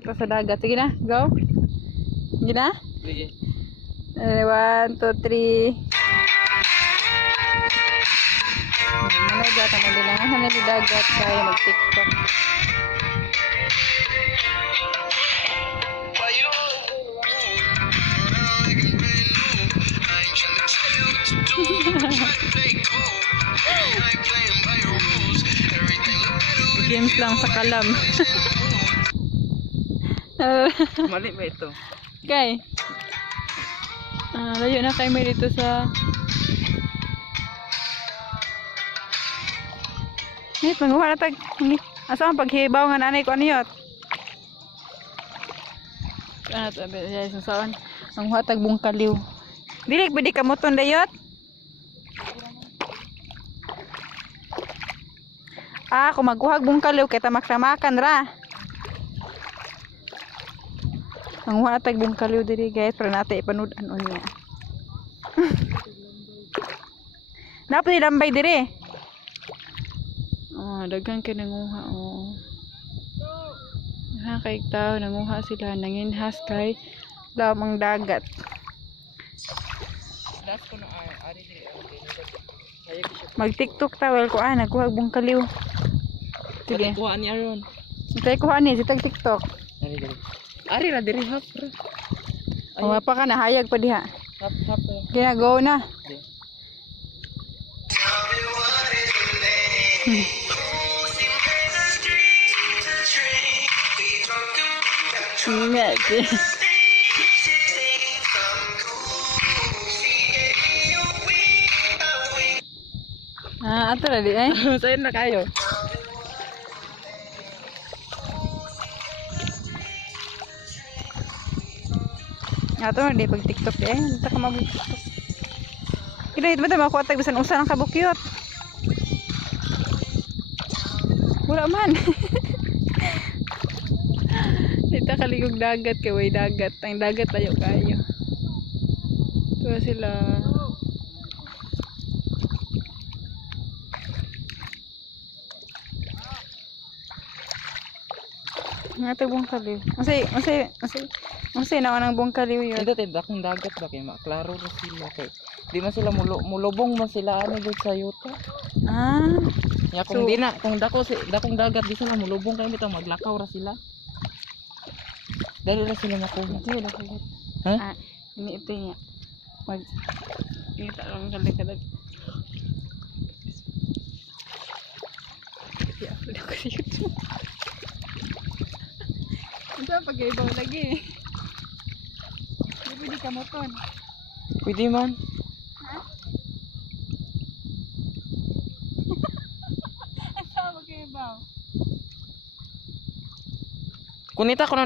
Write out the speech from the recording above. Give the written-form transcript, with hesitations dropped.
Ito sa dagat. Sige na, go. Sige na. Sige. 1, 2, 3. Managat ang kailangan na dagat kaya mag-TikTok. Games lang sa kalam. Mali ba ito? Okay. Layo na kayo may dito sa... Manguha na tag... Asa ang paghibaw nga nanay ko ano yun? Ano ito? Saan? Manguha tag bungkaliw. Dili, pwede ka moton dayot? Kung magkuhag bungkaliw, kita makramakan ra. Manguha na tag bungkaliw diri guys, para natin ipanood ano niya. Napay lambay diri. Daghan kay nanguha kay tao nanguha sila nanginhas kay lamang dagat. Das ko na ari diri. Mag-TikTok tawel ko nagkuhag bungkaliw. Sige. Kuha ni aron. Tay kuha ni si tag TikTok. Ari diri. Ari ra diri hap. Pa ka nahayag pa diha. Hap. Kaya go na. Ingat. Ato na di ay. Sayo na kayo. Ato na di pag TikTok di ay. Nata ka mag-TikTok. Kaya ito ba tayo makuha tag bisan usa ng kabukyot. Wala man. Dito kaligog dagat kay way dagat. Ang dagat tayo kayo. Ito sila. Nga ito bungkaliw. Masay naman ang bungkaliw yun. Ito tayo dakong dagat ba kay maklaro ra sila kay. Di man sila mulubong man sila ano dito sa yuta. Ya kung di na kung dakong dagat di sila mulubong kay bitaw maglakaw ra sila. Dali ra sila makuha. Hindi na kulit. Ha? Ini ito niya. Kita lang kalig-kalig. Ya, udah ko sa YouTube. Ito pag-ibaw lagi. Hindi pwede ka moton. Pwede man. Ha? Ito pag-ibaw. Kunita ko na